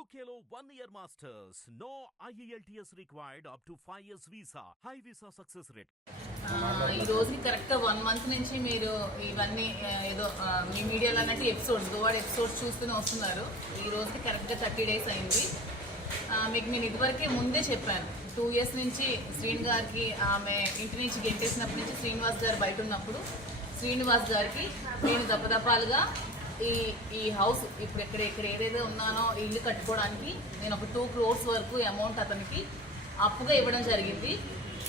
యూకేలో one year masters no IELTS required up to five years visa high visa success rate ఈ రోజు correct one month నుంచి మీరు ఇవన్నీ ఏదో మీ మీడియాలో అన్నట్టు ఎపిసోడ్స్ గోవాడ్ ఎపిసోడ్స్ చూస్తూనే వస్తున్నారు. ఈ రోజుకి కరెక్ట్గా థర్టీ డేస్ అయింది. మీకు నేను ఇదివరకే ముందే చెప్పాను. టూ ఇయర్స్ నుంచి శ్రీని గారికి ఆమె ఇంటి నుంచి గెంటేసినప్పటి నుంచి శ్రీనివాస్ గారు బయట ఉన్నప్పుడు శ్రీనివాస్ గారికి నేను దపదపాలుగా ఈ ఈ హౌస్ ఇప్పుడు ఇక్కడ ఎక్కడ ఏదైతే ఉన్నానో ఇల్లు కట్టుకోవడానికి నేను ఒక టూ క్రోర్స్ వరకు అమౌంట్ అతనికి అప్పుగా ఇవ్వడం జరిగింది.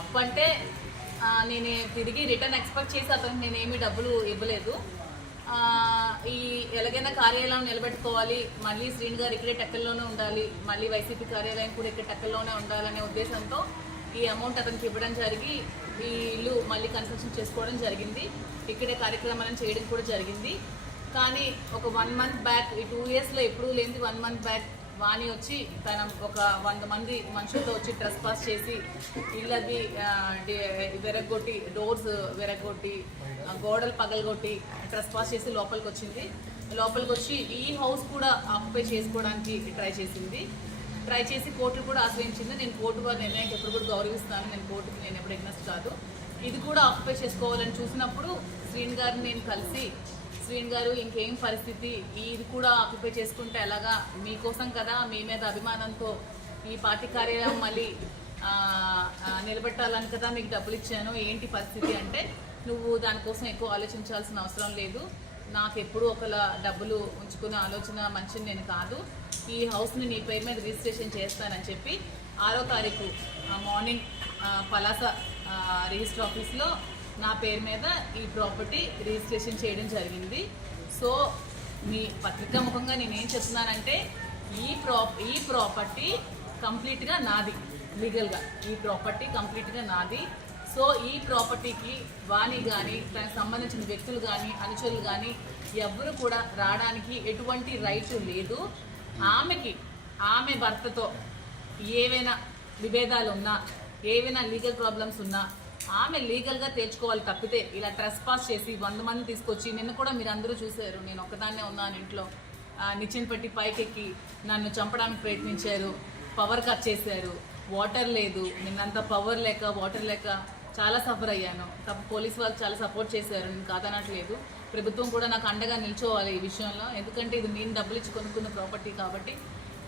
అప్పు అంటే నేను తిరిగి రిటర్న్ ఎక్స్పెక్ట్ చేసి అతనికి నేనేమి డబ్బులు ఇవ్వలేదు. ఈ ఎలాగైనా కార్యాలయం నిలబెట్టుకోవాలి. మళ్ళీ శ్రీని గారు ఇక్కడే టెక్కల్లోనే ఉండాలి. మళ్ళీ వైసీపీ కార్యాలయం కూడా ఇక్కడ టెక్కల్లోనే ఉండాలనే ఉద్దేశంతో ఈ అమౌంట్ అతనికి ఇవ్వడం జరిగి ఈ ఇల్లు మళ్ళీ కన్స్ట్రక్షన్ చేసుకోవడం జరిగింది. ఇక్కడే కార్యక్రమాలను చేయడం కూడా జరిగింది. కానీ ఒక వన్ మంత్ బ్యాక్ ఈ టూ ఇయర్స్లో ఎప్పుడూ లేనిది వన్ మంత్ బ్యాక్ వాణి వచ్చి తన ఒక వంద మంది మనుషులతో వచ్చి ట్రెస్ పాస్ చేసి ఇళ్ళది విరగొట్టి డోర్స్ విరగొట్టి గోడలు పగలగొట్టి ట్రెస్ పాస్ చేసి లోపలికి వచ్చింది. లోపలికి వచ్చి ఈ హౌస్ కూడా ఆక్యుపై చేసుకోవడానికి ట్రై చేసింది. ట్రై చేసి కోర్టులు కూడా ఆశ్రయించింది. నేను కోర్టు వారి నిర్ణయానికి ఎప్పుడు కూడా గౌరవిస్తాను నేను కోర్టుకి నేను ఎప్పుడు ఎగ్నెస్ట్ కాదు. ఇది కూడా ఆక్యుపై చేసుకోవాలని చూసినప్పుడు శ్రీని గారిని నేను కలిసి శ్రీన్ గారు ఇంకేం పరిస్థితి? ఇది కూడా ఆక్యుపై చేసుకుంటే ఎలాగా? మీకోసం కదా మీ మీద అభిమానంతో ఈ పార్టీ కార్యాలయం మళ్ళీ నిలబెట్టాలని కదా మీకు డబ్బులు ఇచ్చాను. ఏంటి పరిస్థితి అంటే నువ్వు దానికోసం ఎక్కువ ఆలోచించాల్సిన అవసరం లేదు. నాకు ఎప్పుడూ ఒకలా డబ్బులు ఉంచుకునే ఆలోచన మంచిది నేను కాదు. ఈ హౌస్ని నీ పేరు మీద రిజిస్ట్రేషన్ చేస్తానని చెప్పి ఆరో తారీఖు మార్నింగ్ పలాస రిజిస్టర్ ఆఫీస్లో నా పేరు మీద ఈ ప్రాపర్టీ రిజిస్ట్రేషన్ చేయడం జరిగింది. సో మీ పత్రికా ముఖంగా నేనేం చెప్తున్నానంటే ఈ ప్రా ఈ ప్రాపర్టీ కంప్లీట్గా నాది. లీగల్గా. ఈ ప్రాపర్టీ కంప్లీట్గా నాది. సో ఈ ప్రాపర్టీకి వాణి కానీ దానికి సంబంధించిన వ్యక్తులు కానీ అనుచరులు కానీ ఎవ్వరు కూడా రావడానికి ఎటువంటి రైట్ లేదు. ఆమెకి ఆమె భర్తతో ఏవైనా విభేదాలు ఉన్నా ఏవైనా లీగల్ ప్రాబ్లమ్స్ ఉన్నా ఆమె లీగల్గా తెచ్చుకోవాలి తప్పితే ఇలా ట్రెస్ పాస్ చేసి వంద మంది తీసుకొచ్చి నిన్న కూడా మీరు అందరూ చూశారు. నేను ఒక్కదాన్నే ఉన్నాను ఇంట్లో. నిచ్చెన పెట్టి పైకెక్కి నన్ను చంపడానికి ప్రయత్నించారు. పవర్ కట్ చేశారు. వాటర్ లేదు. నిన్నంత పవర్ లేక వాటర్ లేక చాలా సఫర్ అయ్యాను. తప్ప పోలీస్ వాళ్ళు చాలా సపోర్ట్ చేశారు. నేను కాదనట్లేదు ప్రభుత్వం కూడా నాకు అండగా నిల్చోవాలి ఈ విషయంలో. ఎందుకంటే ఇది నేను డబ్బులు ఇచ్చి కొనుక్కున్న ప్రాపర్టీ కాబట్టి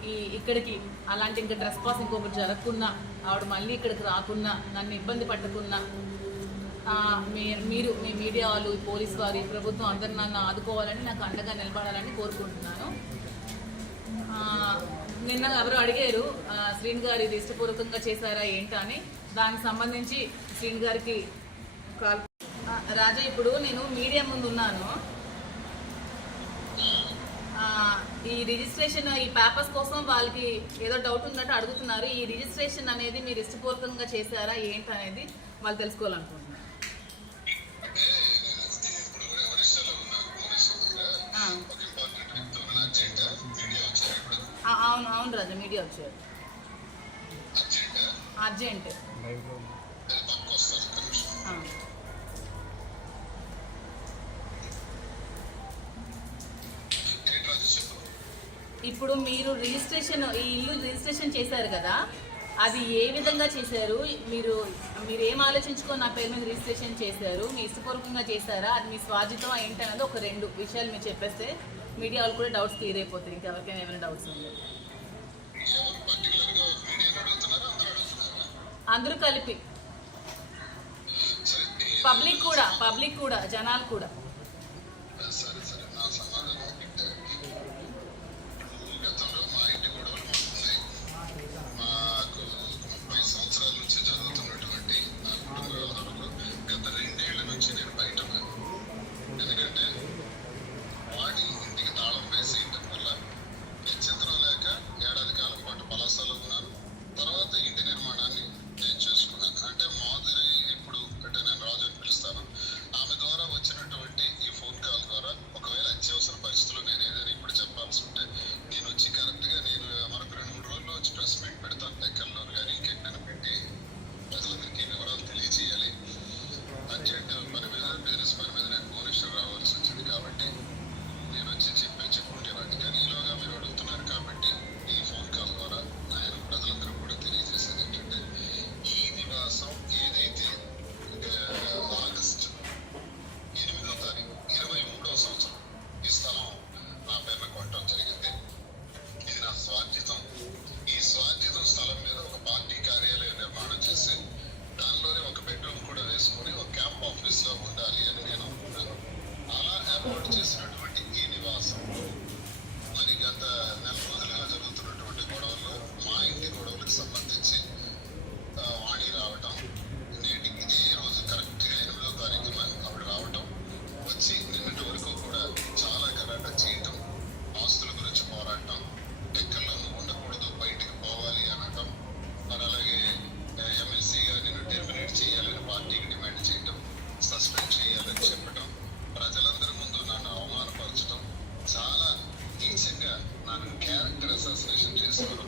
ఈ ఇక్కడికి అలాంటి ఇంకా డ్రెస్ పాస్ ఇంకొకటి జరగకున్నా ఆవిడ మళ్ళీ ఇక్కడికి రాకున్నా నన్ను ఇబ్బంది పట్టకున్నా మీ- మీరు మీ మీడియా వాళ్ళు ఈ పోలీస్ వారు ఈ ప్రభుత్వం అందరు నన్ను ఆదుకోవాలని నాకు అండగా నిలబడాలని కోరుకుంటున్నాను. నిన్న ఎవరు అడిగారు శ్రీని గారు ఇది ఇష్టపూర్వకంగా చేశారా ఏంటా అని. దానికి సంబంధించి శ్రీని గారికి కాల్ రాజా ఇప్పుడు నేను మీడియా ముందు ఉన్నాను. ఈ రిజిస్ట్రేషన్ ఈ పేపర్స్ కోసం వాళ్ళకి ఏదో డౌట్ ఉన్నట్టు అడుగుతున్నారు. ఈ రిజిస్ట్రేషన్ అనేది మీరు ఇష్టపూర్వకంగా చేశారా ఏంటి అనేది వాళ్ళు తెలుసుకోవాలనుకుంటున్నారు. అవును అవును రాజా మీడియా వచ్చారు. అర్జెంట్ ఇప్పుడు మీరు రిజిస్ట్రేషన్ ఈ ఇల్లు రిజిస్ట్రేషన్ చేశారు కదా అది ఏ విధంగా చేశారు? మీరు మీరు ఏం ఆలోచించుకొని నా పేరు మీద రిజిస్ట్రేషన్ చేశారు? మీ ఇష్టపూర్వకంగా చేశారా? అది మీ స్వాధితం అనేది ఒక రెండు విషయాలు మీరు చెప్పేస్తే మీడియా వాళ్ళు కూడా డౌట్స్ క్లియర్ అయిపోతాయి ఇంకెవరికైనా ఏమైనా డౌట్స్ ఉంది అందరూ కలిపి. పబ్లిక్ కూడా పబ్లిక్ కూడా జనాలు కూడా. just heard Yes.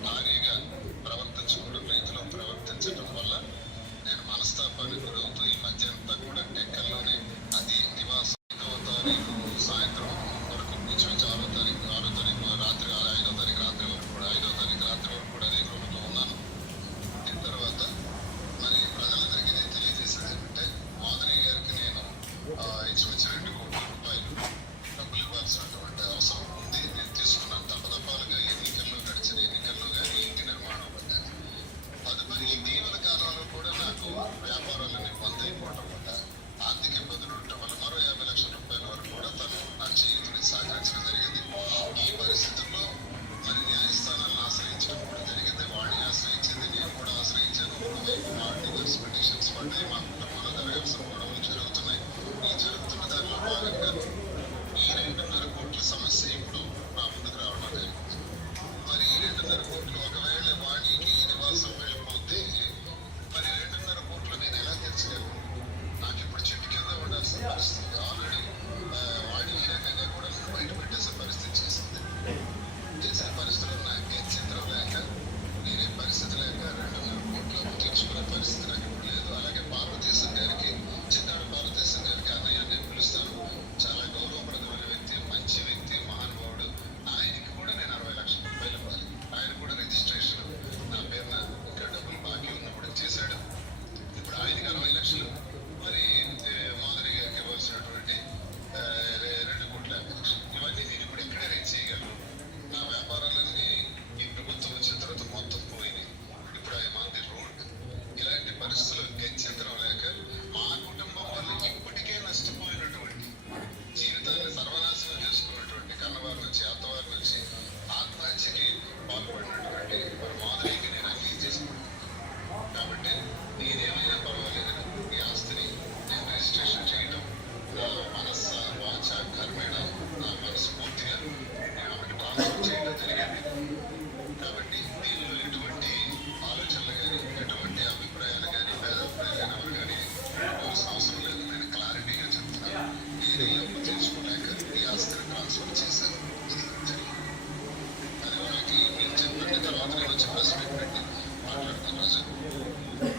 first.